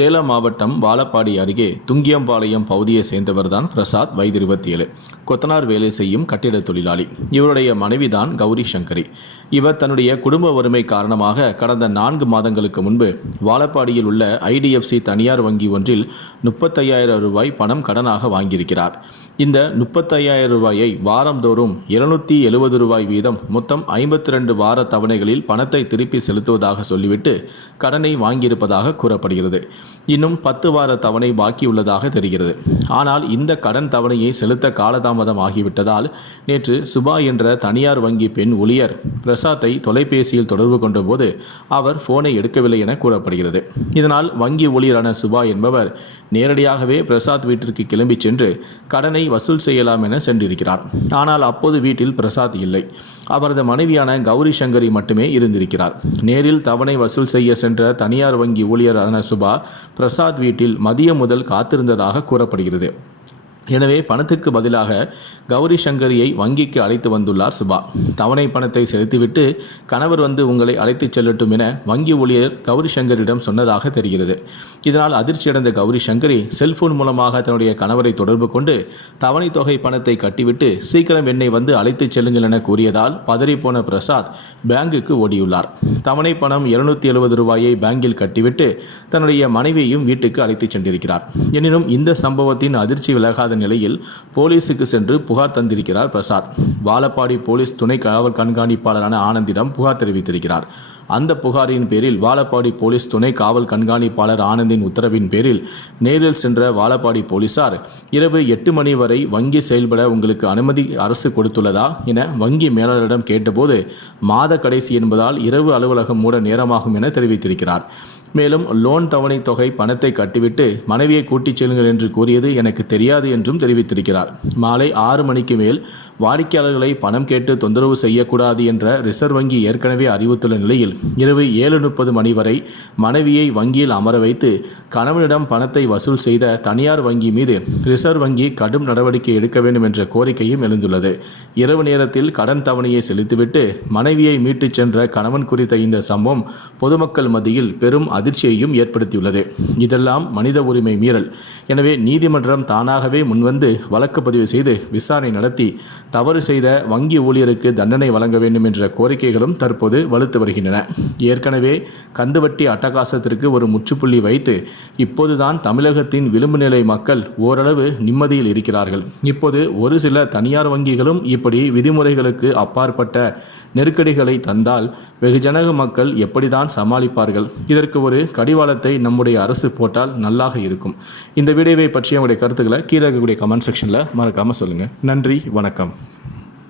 சேலம் மாவட்டம் வாழப்பாடி அருகே துங்கியம்பாளையம் பகுதியை சேர்ந்தவர்தான் பிரசாத் வயது இருபத்தி ஏழு கொத்தனார் வேலை செய்யும் கட்டிட தொழிலாளி. இவருடைய மனைவிதான் கௌரி சங்கரி. இவர் தன்னுடைய குடும்ப வறுமை காரணமாக கடந்த நான்கு மாதங்களுக்கு முன்பு வாழப்பாடியில் உள்ள ஐடிஎஃப்சி தனியார் வங்கி ஒன்றில் முப்பத்தையாயிரம் ரூபாய் பணம் கடனாக வாங்கியிருக்கிறார். இந்த முப்பத்தையாயிரம் ரூபாயை வாரந்தோறும் இருநூத்தி எழுபது ரூபாய் வீதம் மொத்தம் ஐம்பத்தி ரெண்டு வார தவணைகளில் பணத்தை திருப்பி செலுத்துவதாக சொல்லிவிட்டு கடனை வாங்கியிருப்பதாக கூறப்படுகிறது. இன்னும் பத்து வார தவணை பாக்கியுள்ளதாக தெரிகிறது. ஆனால் இந்த கடன் தவணையை செலுத்த காலதாமதம் ஆகிவிட்டதால் நேற்று சுபா என்ற தனியார் வங்கி பெண் ஊழியர் பிரசாத்தை தொலைபேசியில் தொடர்பு கொண்டபோது அவர் போனை எடுக்கவில்லை என கூறப்படுகிறது. இதனால் வங்கி ஊழியரான சுபா என்பவர் நேரடியாகவே பிரசாத் வீட்டிற்கு கிளம்பி சென்று கடனை வசூல் செய்யலாம் என சென்றிருக்கிறார். ஆனால் அப்போது வீட்டில் பிரசாத் இல்லை. அவரது மனைவியான கௌரி சங்கரி மட்டுமே இருந்திருக்கிறார். நேரில் தவணை வசூல் செய்ய சென்ற தனியார் வங்கி ஊழியரான சுபா பிரசாத் வீட்டில் மதியம் முதல் காத்திருந்ததாக கூறப்படுகிறது. எனவே பணத்துக்கு பதிலாக கௌரி சங்கரியை வங்கிக்கு அழைத்து வந்துள்ளார் சுபா. தவணை பணத்தை செலுத்திவிட்டு கணவர் வந்து உங்களை அழைத்துச் செல்லட்டும் என வங்கி ஊழியர் கௌரி சங்கரிடம் சொன்னதாக தெரிகிறது. இதனால் அதிர்ச்சியடைந்த கௌரி சங்கரி செல்போன் மூலமாக தன்னுடைய கணவரை தொடர்பு கொண்டு தவணை தொகை பணத்தை கட்டிவிட்டு சீக்கிரம் என்னை வந்து அழைத்துச் செல்லுங்கள் என கூறியதால் பதறிப்போன பிரசாத் பேங்குக்கு ஓடியுள்ளார். தவணை பணம் இருநூத்தி எழுபது ரூபாயை பேங்கில் கட்டிவிட்டு தன்னுடைய மனைவியையும் வீட்டுக்கு அழைத்துச் சென்றிருக்கிறார். எனினும் இந்த சம்பவத்தின் அதிர்ச்சி விலகாத நிலையில் போலீஸுக்கு சென்று புகார் தந்திருக்கிறார் பிரசாத். வாழப்பாடி போலீஸ் துணை காவல் கண்காணிப்பாளரான ஆனந்திடம் புகார் தெரிவித்திருக்கிறார். அந்த புகாரின் பேரில் வாழப்பாடி போலீஸ் துணை காவல் கண்காணிப்பாளர் ஆனந்தின் உத்தரவின் பேரில் நேரில் சென்ற வாழப்பாடி போலீசார் இரவு எட்டு மணி வரை வங்கி செயல்பட உங்களுக்கு அனுமதி அரசு கொடுத்துள்ளதா என வங்கி மேலாளரிடம் கேட்டபோது மாத கடைசி என்பதால் இரவு அலுவலகம் மூட நேரமாகும் என தெரிவித்திருக்கிறார். மேலும் லோன் தவணை தொகை பணத்தை கட்டிவிட்டு மனைவியை கூட்டிச் செல்லுங்கள் என்று கூறியது எனக்கு தெரியாது என்றும் தெரிவித்திருக்கிறார். மாலை ஆறு மணிக்கு மேல் வாடிக்கையாளர்களை பணம் கேட்டு தொந்தரவு செய்யக்கூடாது என்ற ரிசர்வ் வங்கி ஏற்கனவே அறிவித்துள்ள நிலையில் இரவு ஏழு முப்பது மணி வரை மனைவியை வங்கியில் அமர வைத்து கணவனிடம் பணத்தை வசூல் செய்த தனியார் வங்கி மீது ரிசர்வ் வங்கி கடும் நடவடிக்கை எடுக்க வேண்டும் என்ற கோரிக்கையும் எழுந்துள்ளது. இரவு நேரத்தில் கடன் தவணையை செலுத்திவிட்டு மனைவியை மீட்டுச் சென்ற கணவன் குறித்த இந்த சம்பவம் பொதுமக்கள் மத்தியில் பெரும் அதிர்ச்சியையும் ஏற்படுத்தியுள்ளது. இதெல்லாம் மனித உரிமை மீறல். எனவே நீதிமன்றம் தானாகவே முன்வந்து வழக்கு பதிவு செய்து விசாரணை நடத்தி தவறு செய்த வங்கி ஊழியருக்கு தண்டனை வழங்க வேண்டும் என்ற கோரிக்கைகளும் தற்போது வலுத்து வருகின்றன. ஏற்கனவே கந்துவட்டி அட்டகாசத்திற்கு ஒரு முற்றுப்புள்ளி வைத்து இப்போதுதான் தமிழகத்தின் விளிம்பு நிலை மக்கள் ஓரளவு நிம்மதியில் இருக்கிறார்கள். இப்போது ஒரு சில தனியார் வங்கிகளும் இப்படி விதிமுறைகளுக்கு அப்பாற்பட்ட நெருக்கடிகளை தந்தால் வெகுஜனக மக்கள் எப்படிதான் சமாளிப்பார்கள்? இதற்கு ஒரு கடிவாளத்தை நம்முடைய அரசு போட்டால் நல்லாக இருக்கும். இந்த வீடியோவை பற்றிய உங்களுடைய கருத்துக்களை கீழே இருக்கக்கூடிய கமெண்ட் செக்ஷனில் மறக்காமல் சொல்லுங்கள் நன்றி வணக்கம்.